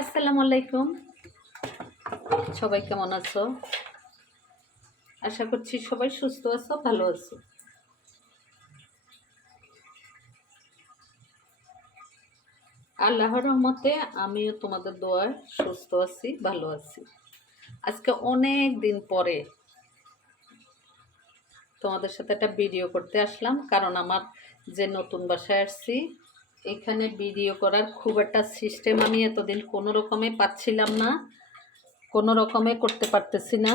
আসসালামু আলাইকুম। সবাই কেমন আছো? আশা করছি সবাই সুস্থ আছো, ভালো আছো। আল্লাহর রহমতে আমিও তোমাদের দোয়ায় সুস্থ আছি, ভালো আছি। আজকে অনেক দিন পরে তোমাদের সাথে একটা ভিডিও করতে আসলাম, কারণ আমার যে নতুন বাসায় আসছি এখানে ভিডিও করার খুব একটা সিস্টেম আমি এতদিন কোনো রকমে পাচ্ছিলাম না, কোনো রকমে করতে পারতেছি না।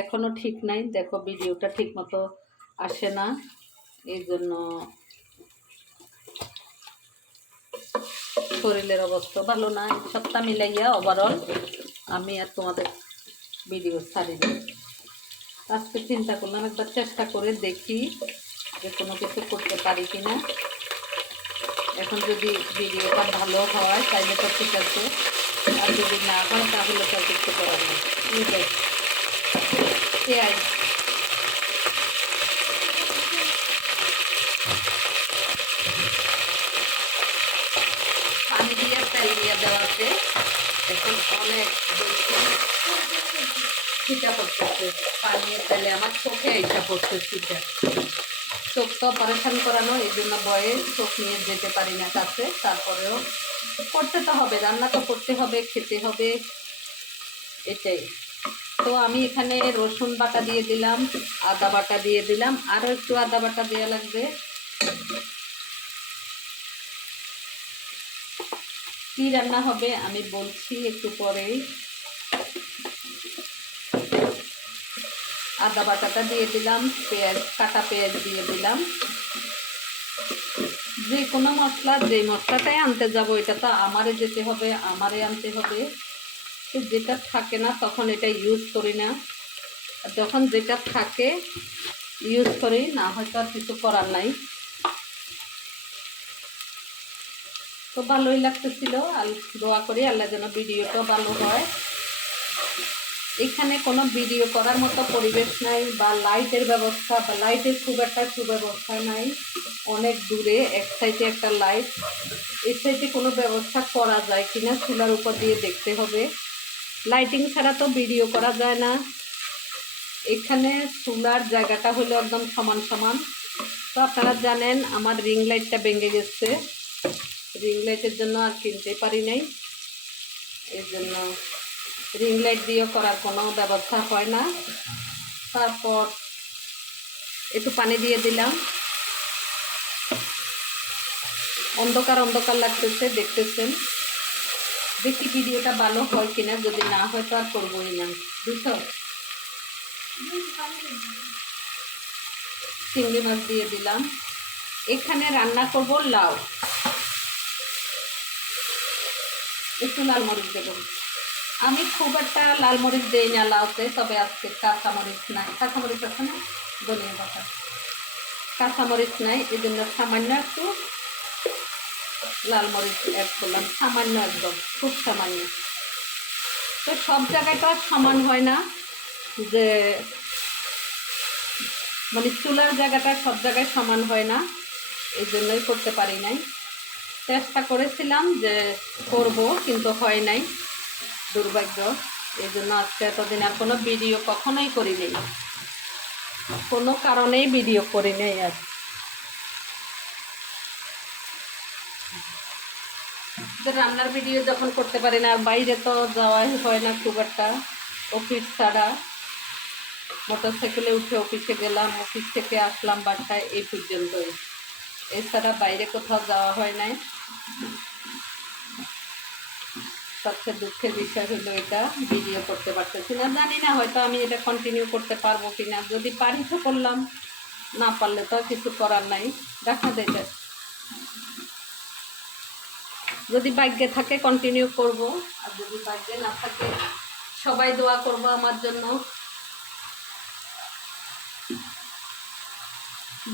এখনও ঠিক নাই, দেখো ভিডিওটা ঠিক মতো আসে না, এই জন্য শরীরের অবস্থা ভালো না সপ্তাহ মিলাইয়া ওভারঅল আমি আর তোমাদের ভিডিও ছাড়ি আজকে চিন্তা করলাম একবার চেষ্টা করে দেখি যে কোনো কিছু করতে পারি কিনা। এখন যদি ভিডিওটা ভালো হয়, তাইলে তো ঠিক আছে। আর যদি না হয়, তাহলে তো কিছু করার নেই পেঁয়াজ। পানি দিয়ে তেল দিয়ে দেওয়াতে এখন অনেক ছিটা পড়তেছে পানি তেলে আমার চোখে এইটা পড়ছে চোখ তো অপারেশন করানো, এই জন্য ভয়ে চোখ নিয়ে যেতে পারি না কাছে। তারপরেও করতে তো হবে, রান্না তো করতে হবে, খেতে হবে, এটাই। তো আমি এখানে রসুন বাটা দিয়ে দিলাম, আদা বাটা দিয়ে দিলাম, আরও একটু আদা বাটা দেওয়া লাগবে। কি রান্না হবে আমি বলছি একটু পরেই। আদা বাটাটা দিয়ে দিলাম, পেঁয়াজ, কাটা পেঁয়াজ দিয়ে দিলাম। যে কোনো মশলা, যে মশলাটাই আনতে যাব, এটা তো আমারে যেতে হবে, আমারে আনতে হবে। যেটা থাকে না, তখন এটা ইউজ করি না। যখন যেটা থাকে ইউজ করি, না হয়তো আর কিছু করার নাই। তো ভালোই লাগতেছিল, আর দোয়া করি আল্লাহ যেন ভিডিওটা ভালো হয়। এখানে কোনো ভিডিও করার মতো পরিবেশ নাই বা লাইটের ব্যবস্থা বা লাইটের খুব একটা সুব্যবস্থা নাই। অনেক দূরে এক সাইডে একটা লাইট এই সাইডে কোনো ব্যবস্থা করা যায় কিনা চুলার উপর দিয়ে দেখতে হবে। লাইটিং ছাড়া তো ভিডিও করা যায় না। এখানে চুলার জায়গাটা হলো একদম সমান সমান। তো আপনারা জানেন আমার রিং লাইটটা ভেঙে গেছে। রিং লাইটের জন্য আর কিনতে পারি নাই। এর জন্য রিং লাইট দিয়েও করার কোনো ব্যবস্থা হয় না। তারপর একটু পানি দিয়ে দিলাম। অন্ধকার অন্ধকার লাগতেছে, দেখতেছেন। দেখি ভিডিওটা ভালো হয় কিনা, যদি না হয় তো আর করবোই না। বুঝছ? চিংড়ি মাছ দিয়ে দিলাম। এখানে রান্না করব লাউ। একটু লাল মরিচ দেবো। আমি খুব একটা লাল মরিচ দিই না লাউতে, তবে আজকে কাঁচা মরিচ নাই। কাঁচা মরিচ আছে না? ধনিয়া পাতা। কাঁচা মরিচ নাই এই জন্য সামান্য একটু লাল মরিচ অ্যাড করলাম। সামান্য একদম, খুব সামান্য। তো সব জায়গায় তো আর সমান হয় না যে মানে চুলার জায়গাটা সব জায়গায় সমান হয় না এই জন্যই করতে পারি নাই। চেষ্টা করেছিলাম যে করব, কিন্তু হয় নাই। দুর্ভাগ্য। এই জন্য আজকে এতদিন আর কোনো ভিডিও কখনোই করি নেই। কোনো কারণেই ভিডিও করি নেই আর। রান্নার ভিডিও যখন করতে পারি না আর বাইরে তো যাওয়াই হয় না খুব একটা। অফিস ছাড়া। মোটর সাইকেলে উঠে অফিসে গেলাম অফিস থেকে আসলাম বাসায়, এই পর্যন্তই। এছাড়া বাইরে কোথাও যাওয়া হয় নাই। সবচেয়ে দুঃখের বিষয় হলো এটা ভিডিও করতে পারতেছি না। জানি না হয়তো আমি এটা কন্টিনিউ করতে পারব কি না যদি পারি তো করলাম, না পারলে তো কিছু করার নাই। দেখা যায় যদি ভাগ্যে থাকে কন্টিনিউ করব, আর যদি ভাগ্যে না থাকে, সবাই দোয়া করব আমার জন্য।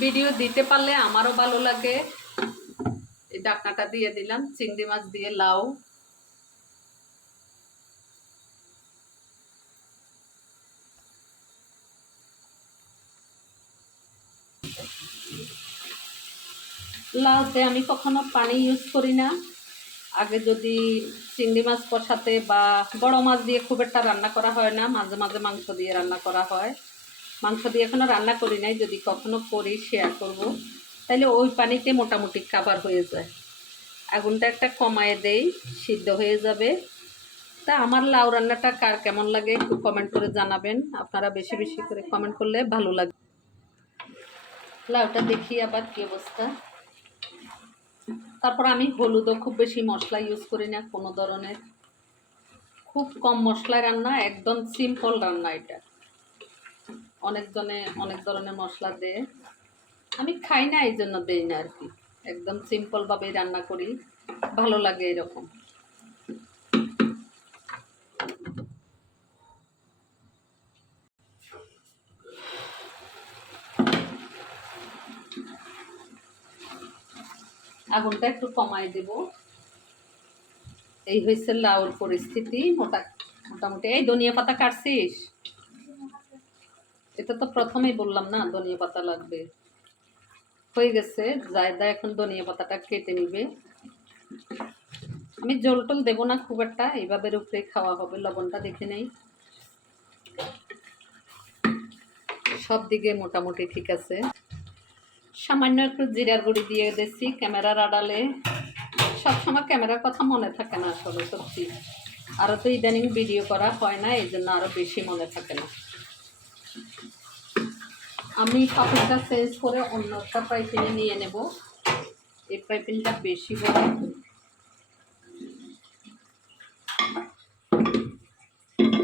ভিডিও দিতে পারলে আমারও ভালো লাগে। এই ডাকনাটা দিয়ে দিলাম, চিংড়ি মাছ দিয়ে লাউ। লাউতে আমি কখনো পানি ইউজ করি না। আগে যদি চিংড়ি মাছ কষাতে বা বড় মাছ দিয়ে খুব একটা রান্না করা হয় না, মাঝে মাঝে মাংস দিয়ে রান্না করা হয়। মাংস দিয়ে এখনও রান্না করি নাই, যদি কখনো করি শেয়ার করব। তাহলে ওই পানিতে মোটামুটি কাবার হয়ে যায়। আগুনটা একটা কমায়ে দেই, সিদ্ধ হয়ে যাবে। তা আমার লাউ রান্নাটা কার কেমন লাগে একটু কমেন্ট করে জানাবেন। আপনারা বেশি বেশি করে কমেন্ট করলে ভালো লাগবে লাউটা দেখি আবার কি অবস্থা। তারপর আমি হলুদও খুব বেশি মশলা ইউজ করি না, কোনো ধরনের খুব কম মশলায় রান্না, একদম সিম্পল রান্না এটা। অনেকজনে অনেক ধরনের মশলা দেয়। আমি খাই না এই জন্য দেই না আর কি। একদম সিম্পলভাবেই রান্না করি, ভালো লাগে এরকম। আগুনটা একটু কমাই দেব। এই হয়েছে লাউর পরিস্থিতি। মোটা মোটামুটি এই ধনিয়া পাতা কাটছিস? এটা তো প্রথমেই বললাম না, ধনিয়া পাতা লাগবে। হয়ে গেছে, জায়দা এখন ধনিয়া পাতাটা কেটে নিবে। আমি জল টল দেবো না খুব একটা, এইভাবে উপরে খাওয়া হবে, লবণটা দেখে নেই। সব দিকে মোটামুটি ঠিক আছে। সামান্য একটু জিরার গুঁড়ি দিয়ে দিচ্ছি ক্যামেরার আড়ালে। সবসময় ক্যামেরার কথা মনে থাকে না আসলে, সত্যি। আরও তো ইদানিং ভিডিও করা হয় না, এই জন্য আরও বেশি মনে থাকে না। আমি পাইপিংটা চেঞ্জ করে অন্য একটা পাইপিনে নিয়ে নেব। এই পাইপিংটা বেশি বড়।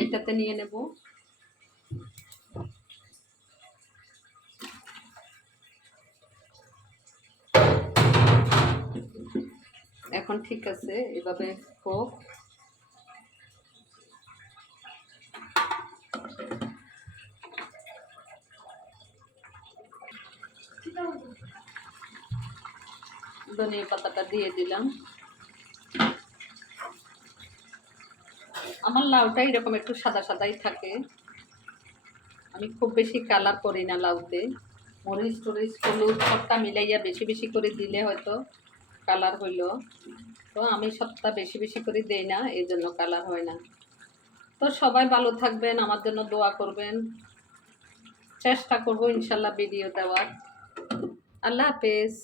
এটাতে নিয়ে নেব। এখন ঠিক আছে, এভাবে হোক। ধনিয়া পাতাটা দিয়ে দিলাম। আমার লাউটা এরকম একটু সাদা সাদাই থাকে। আমি খুব বেশি কালার করি না লাউতে। মরিচ টরিচ হলুদ সবটা মিলাইয়া বেশি বেশি করে দিলে হয়তো কালার হইল। তো আমি সবটা বেশি বেশি করে দেই না, এই জন্য কালার হয় না। তো সবাই ভালো থাকবেন, আমার জন্য দোয়া করবেন। চেষ্টা করব ইনশাল্লাহ ভিডিও দেওয়ার। আল্লাহ হাফেজ।